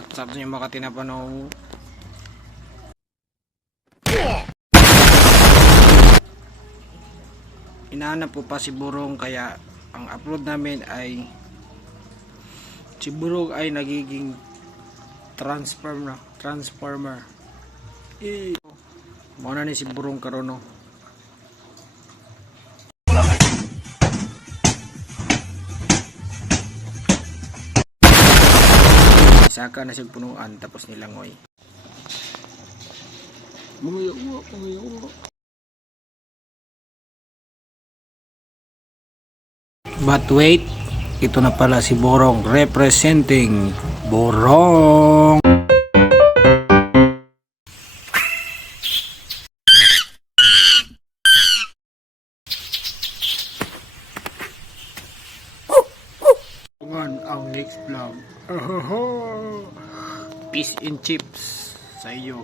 What's up sa inyo mga katinapano? Inahanap po pa si Burong, kaya ang upload namin ay si Burong ay nagiging transformer. Muna ni si Burong karon, no? Saka na siya punuan tapos nilangoy. Mga But wait, ito na pala si Borong, representing Borong. Ang next vlog. Peace and chips sa iyo.